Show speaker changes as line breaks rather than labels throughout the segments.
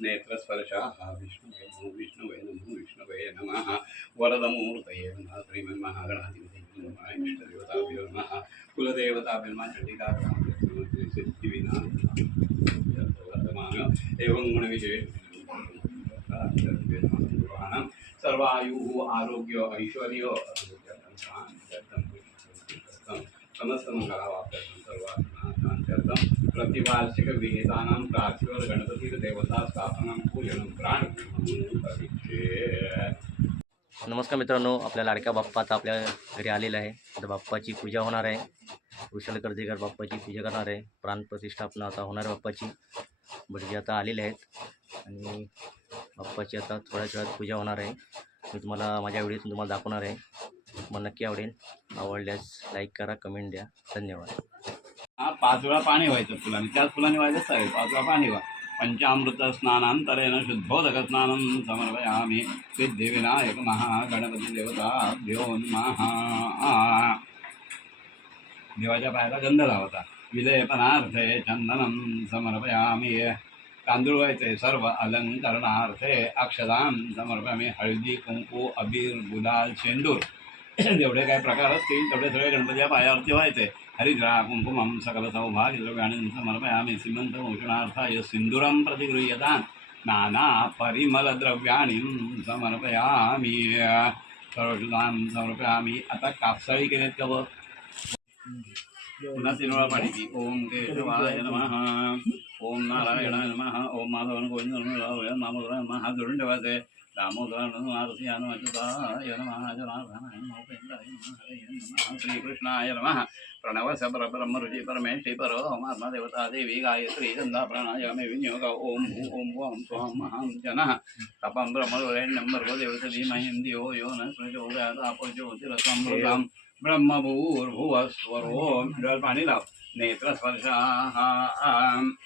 नेत्रस्पर्शाः विष्णुवे नमो। विष्णुवे नमो विष्णुवे नमः वरदमूर्तये नमः श्रीमन्महागणाधिपतये नमः इष्टदेवताभ्यो सर्वायुः आरोग्य ऐश्वर्य समस्तमङ्गलावाप्त्यर्थं सर्वार्थं प्रतिवार्षिकविहितानां प्रार्थिव गणपतिदेवता స్థాపనం పూజనం प्राणपरीक्षे
नमस्कार मित्रांनो आपल्या लाडक्या बाप्पा आता आपल्या घरी आलेला आहे. आता बाप्पाची पूजा होणार आहे. कुशल कर्जेकर बाप्पाची पूजा करणार आहे. प्राणप्रतिष्ठापना आता होणार आहे बाप्पाची. भटजी आता आलेले आहेत. आणि बाप्पाची आता थोड्याच वेळात पूजा होणार आहे. मी तुम्हाला माझ्या व्हिडिओतून तुम्हाला दाखवणार आहे. तुम्हाला नक्की आवडेल. आवडल्यास लाईक करा कमेंट द्या. धन्यवाद.
हा पाच वेळा पाणी व्हायचं फुलाने. त्याच फुलाने व्हायचंच आहे पाच वेळा पाणी व्हा. पंचामृत स्नानांतरेण शुद्धोदक स्नानं समर्पयामि. सिद्धिविनायक महागणपती देऊन महा देवाच्या पायाला गंध लावता. विलयपनार्थे चंदनं समर्पयामि. तांदूळ व्हायचे सर्व अलंकरणार्थे अक्षदान समर्पयामि. हळदी कुंकू अबीर गुलाल शेंदूर जेवढे काय प्रकार असतील तेवढे सगळे गणपतीच्या पायावरती व्हायचे. हरिद्रा कुंकुमं सकल सौभाग्य द्रव्याणि श्रीमंत सीमंत भूषणार्थाय सिन्दूरं प्रतिगृह्यता. नाना परिमलद्रव्याणि समर्पयामी. सर्वशुधां समर्पयामी. आता कापसाळी केलेत का बघ? पुन्हा सिनोळा पाणी ओम केशवाय नमः. ఓం నారాయణ నమ. ఓం మాధవన గోవింద నమ మామోదర నమ. దురుండవాసే దామోదరను నారసియాను అచ్యుతాయ నమ. జనార్దనాయ నమోపేంద్రాయ నమ. నమ. శ్రీకృష్ణాయ నమ. ప్రణవ సబర బ్రహ్మ రుచి పరమేశ్వరి పరో మాత్మ దేవతాదేవి గాయత్రీ గంధా ప్రాణాయామి వినియోగ. ఓం భూ ఓం ఓం స్వాం మహాం జన. తపం బ్రహ్మరుణం భర్గో దేవత ధీమహిం ధియో యో న జ్యోతిరసం మృగం బ్రహ్మభూర్భువ స్వరో పాణి లావు नेत्रस्पर्शाः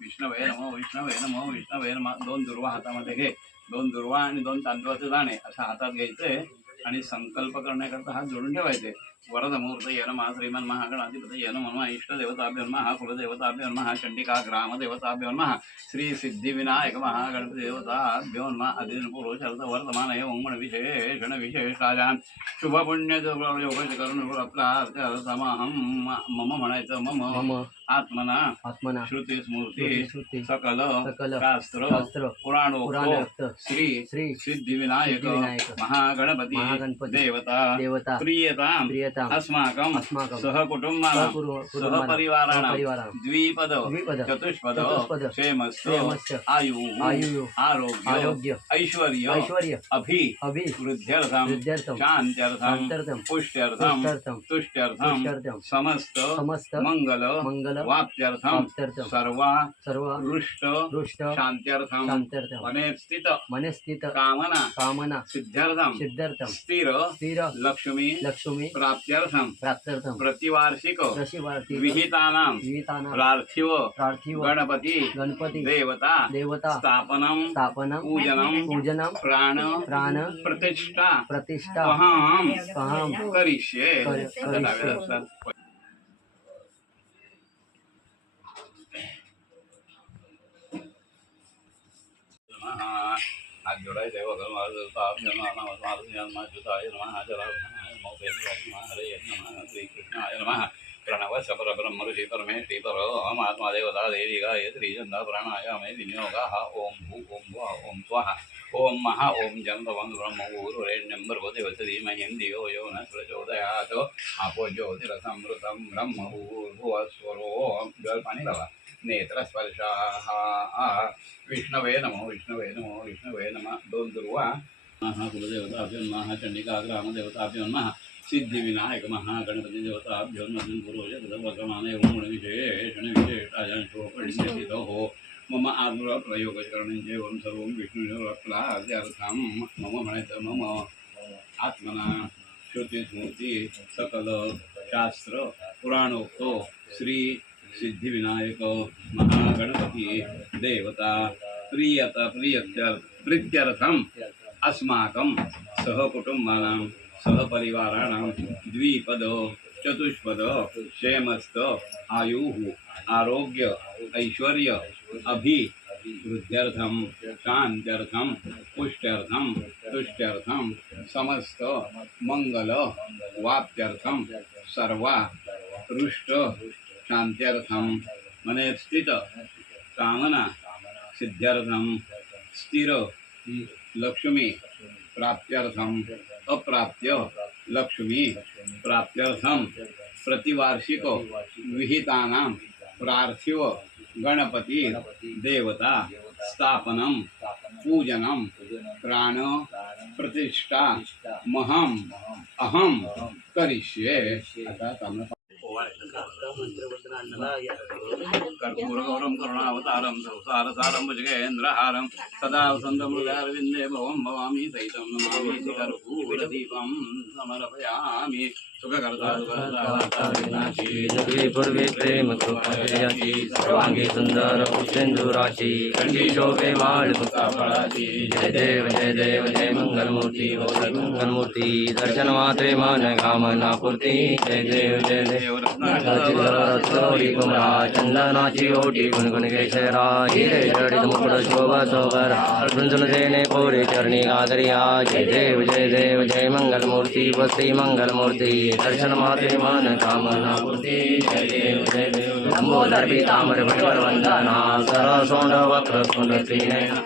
विष्णवे नमो विष्णवे नमो विष्णवे नमः दोन दुर्वा हातामध्ये घे दोन दुर्वा आणि दोन तांदूळाचे दाणे असं हातात घ्यायचंय आणि संकल्प करण्याकरता हात जोडून ठेवायचे. वरद मुहूर्त येन महा श्रीमन महागणाधिपती येन मम इष्ट देवताभ्यन्म महा कुलदेवताभ्यन्म हा चंडिका महा श्री सिद्धिविनायक महागणपती महा अधिन पुरुष वर्तमान वर्तमान ओंगण विशेषण विशेषाजान शुभ पुण्य करून आपला मम म्हणायचं मम. श्रुती स्मृती सकल
सकल
शास्त्र पुराणोक्त श्री
श्री
सिद्धिविनायक
सिद्धिविनायक
महागणपती
महागणपती
देवता
देवता
आयु
आयु
आरोग्य
आरोग्य
ऐश्वर्य
ऐश्वर्य
अभि
अभि विद्यार्थं
शान्त्यर्थं
शांत्यर्थं
पुष्ट्यर्थं
प्राप्त्यर्थं
सर्वा
सर्व
हृष्ट
दृष्ट
शान्त्यर्थं
शांत्यर्थं
वने स्थित कामना
कामना
सिद्ध्यर्थं
सिद्धार्थं
स्थिर
स्थिर
लक्ष्मी
लक्ष्मी
प्राप्त्यर्थं
प्राप्त्यर्थं।
प्रतिवार्षिक
रशिवार्थी
विहितानां
विहितानां।
प्रार्थिव
प्रार्थिव
गणपती
गणपती
देवता
देवता
स्थापनं
स्थापनं
पूजनं
पूजनं
प्राण
प्राण
प्रतिष्ठा
प्रतिष्ठा
अहं करिष्ये। అర్జుడై దేవతలు మారుతాయ నమ శ్రీకృష్ణాయ నమ ప్రణవ శబర బ్రహ్మ ఋషి పరమే శ్రీ పరో ఆత్మా దేవతా దేవిగా ఏ శ్రీచంద ప్రాణాయామే వినియోగ ఓం భూ ఓం భూ ఓం స్వ ఓం మహ ఓం చంద్రవం బ్రహ్మ ఊరు రేణ్యం భగవతి వసతి మహిందియో యో న ప్రచోదయాతో అపో జ్యోతిరసమృతం బ్రహ్మ ఊర్భువ స్వరో పని కదా नेत्रस्पर्शाः। विष्णवे नमो विष्णवे नमो विष्णवे नमः। दोन दुर्वा। महा कुलदेवताभ्योन्मः चण्डिकाग्रामदेवताभ्योन्मः सिद्धिविनायक महागणपतिदेवताभ्योन्मधुरवर्गमानयमूलविशेषणविशेषायांशोपण्यसितोः मम आदुरप्रयोगचरणं एवं सर्वं विष्णुप्राद्यर्थं मम मनः मम आत्मना श्रुतिस्मृति सकल शास्त्र पुराणोक्तो श्री सिद्धिविनायक महागणपती देवता, प्रियत प्रियत्यर् प्रीत्यर्थम्। अस्माकं सहकुटुम्बानां, सहपरिवाराणां द्विपद, चतुष्पद, क्षेमस्थ, आयुः, आरोग्य, ऐश्वर्य अभि वृद्ध्यर्थम शांत्यर्थम पुष्ट्यर्थम, तुष्ट्यर्थम, समस्त, मंगल, वाप्त्यर्थम, सर्वा पृष्ठ शांत्यर्थम मने स्थित कामना सिद्ध्यर्थम। स्थिर लक्ष्मी प्राप्त्यर्थम। अप्राप्य लक्ष्मी प्राप्त्यर्थम। प्रतिवार्षिक विहितानां प्रार्थिव गणपती देवता स्थापनं पूजनं प्राण प्रतिष्ठा महम अहम करिष्ये। तांबडा कर्पूरगौरं
सुंदर सिंधुराची कंठी शोभे जय देव जय देव जय मंगलमूर्ती मंगलमूर्ती दर्शन मात्रे मन कामना पूर्ती जय देव जय देव रत्नगौरी कुमरा चंदनाची ओटी गुणगुण केशरा हिरे जडित मुकुट शोभा देणे कोरे चरणी गादरिया जय देव जय देव जय मंगलमूर्ती। वस्ती मंगलमूर्ती दर्शन मात्रे मन कामना पूर्ती जय देव जय देव भटवर वंदना सर सोंड वक्र सोंड त्रिनयना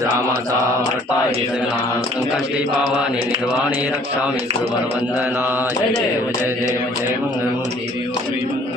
रामाचा भट्टा सगना संकष्टी पावानी निर्वाणी रक्षामी सुरवर वंदना जय देव जय देव जय